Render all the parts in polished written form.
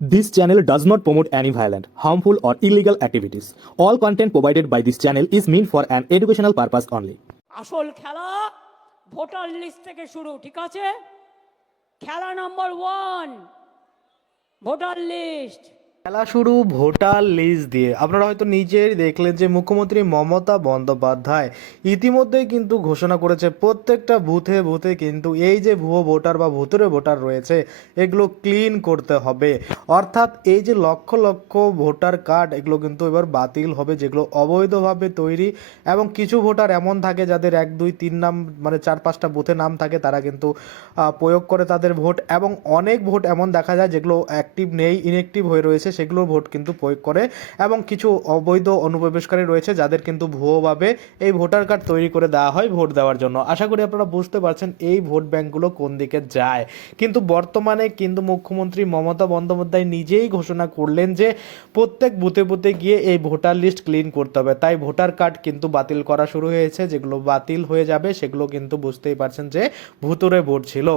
This channel does not promote any violent, harmful, or illegal activities. All content provided by this channel is meant for an educational purpose only. আসল খেলা voter list থেকে শুরু, ঠিক আছে? খেলা number 1 voter list. খেলা শুরু voter list দিয়ে। আপনারা হয়তো নিজেই দেখলেন যে মুখ্যমন্ত্রী মমতা বন্দ্যোপাধ্যায় ইতিমধ্যেই কিন্তু ঘোষণা করেছে প্রত্যেকটা বুথে বুথে কিন্তু এই যে ভুয়ো ভোটার বা ভুতুরে ভোটার রয়েছে এগুলো ক্লিন করতে হবে। অর্থাৎ এই যে লক্ষ লক্ষ ভোটার কার্ড এগুলো কিন্তু এবার বাতিল হবে, যেগুলো অবৈধভাবে তৈরি। এবং কিছু ভোটার এমন থাকে যাদের 1 2 3 নাম মানে 4 5টা বুথে নাম থাকে, তারা কিন্তু প্রয়োগ করে তাদের ভোট। এবং অনেক ভোট এমন দেখা যায় যেগুলো অ্যাক্টিভ নেই, ইনঅ্যাক্টিভ হয়ে রয়েছে, সেগুলোর ভোট কিন্তু প্রয়োগ করে। এবং কিছু অবৈধ অনুপ্রবেশকারী রয়েছে যাদের কিন্তু ভুয়োভাবে এই ভোটার কার্ড তৈরি করে দেওয়া হয় ভোট দেওয়ার জন্য। আশা করি আপনারা বুঝতে পারছেন এই ভোট ব্যাঙ্কগুলো কোন দিকে যায়। কিন্তু বর্তমানে কিন্তু মুখ্যমন্ত্রী মমতা বন্দ্যোপাধ্যায় নিজেই ঘোষণা করলেন যে প্রত্যেক বুথে বুথে গিয়ে এই ভোটার লিস্ট ক্লিন করতে হবে। তাই ভোটার কার্ড কিন্তু বাতিল করা শুরু হয়েছে। যেগুলো বাতিল হয়ে যাবে সেগুলো কিন্তু বুঝতেই পারছেন যে ভুতুরে ভোট ছিল।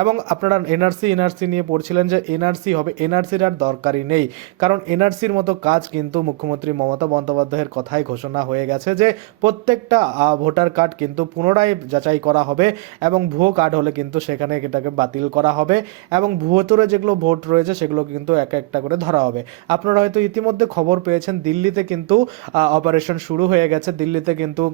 এবং আপনারা এনআরসি নিয়ে পড়ছিলেন যে এনআরসি হবে, এনআরসির আর দরকারই নেই। কারণ এনআরসির মতো কাজ কিন্তু মুখ্যমন্ত্রী মমতা বন্দ্যোপাধ্যায়ের কথাই ঘোষণা হয়ে গেছে যে প্রত্যেকটা ভোটার কার্ড কিন্তু পুনরায় যাচাই করা হবে এবং ভুয়ো কার্ড হলে কিন্তু সেখানে এটাকে বাতিল করা হবে এবং ভুয়োতরে যেগুলো ভোট রয়েছে সেগুলো কিন্তু এক একটা করে ধরা হবে। আপনারা হয়তো ইতিমধ্যে খবর পেয়েছেন দিল্লিতে কিন্তু অপারেশন শুরু হয়ে গেছে। দিল্লিতে কিন্তু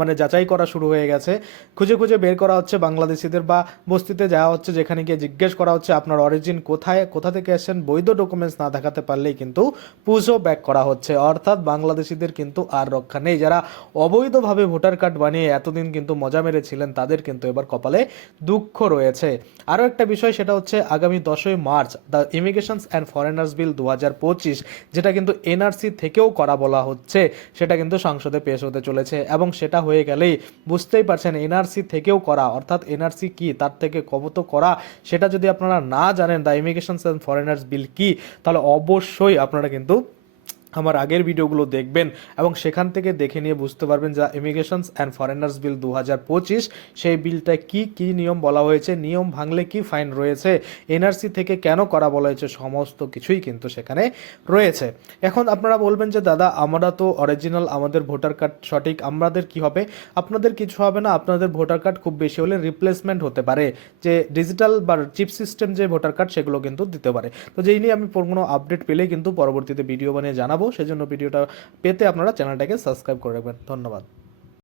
মানে যাচাই করা শুরু হয়ে গেছে। খুঁজে খুঁজে বের করা হচ্ছে বাংলাদেশিদের, বা বস্তিতে যাওয়া হচ্ছে, যেখানে গিয়ে জিজ্ঞেস করা হচ্ছে আপনার অরিজিন কোথায়, কোথা থেকে এসেছেন। বৈধ ডকুমেন্টস না দেখাতে পারলেই কিন্তু পুজো ব্যাক করা হচ্ছে। অর্থাৎ বাংলাদেশিদের কিন্তু আর রক্ষা নেই। যারা অবৈধভাবে ভোটার কার্ড বানিয়ে এতদিন কিন্তু মজা মেরেছিলেন তাদের কিন্তু এবার কপালে দুঃখ রয়েছে। আরও একটা বিষয়, সেটা হচ্ছে আগামী 10ই March the immigrations and foreigners bill 2025, যেটা কিন্তু এনআরসি থেকেও করা বলা হচ্ছে, সেটা কিন্তু সংসদে পেশ হতে চলেছে। এবং সেটা হয়ে গেলেই বুঝতেই পারছেন এনআরসি থেকেও করা, অর্থাৎ এনআরসি কি তার থেকে কত করা, সেটা যদি আপনারা না জানেন দ্য ইমিগ্রেশনস অ্যান্ড ফরেনার্স বিল কি, তাহলে অবশ্যই আপনারা কিন্তু আমার আগের ভিডিওগুলো দেখবেন এবং সেখান থেকে দেখে নিয়ে বুঝতে পারবেন যে ইমিগ্রেশনস অ্যান্ড ফরেনার্স বিল 2025 সেই বিলটায় কি কি নিয়ম বলা হয়েছে, নিয়ম ভাঙলে কি ফাইন রয়েছে, এনআরসি থেকে কেন করা বলা হয়েছে, সমস্ত কিছুই কিন্তু সেখানে রয়েছে। এখন আপনারা বলবেন যে দাদা আমরা তো অরিজিনাল, আমাদের ভোটার কার্ড সঠিক, আমাদের কি হবে? আপনাদের কিছু হবে না। আপনাদের ভোটার কার্ড খুব বেশি হলে রিপ্লেসমেন্ট হতে পারে, যে ডিজিটাল বা চিপ সিস্টেম যে ভোটার কার্ড সেগুলো কিন্তু দিতে পারে। তো যেই নিয়ে আমি কোনো আপডেট পেলেই কিন্তু পরবর্তীতে ভিডিও বানিয়ে জানাবো। সেজন্য ভিডিওটা পেতে আপনারা চ্যানেলটাকে সাবস্ক্রাইব করে রাখবেন। ধন্যবাদ।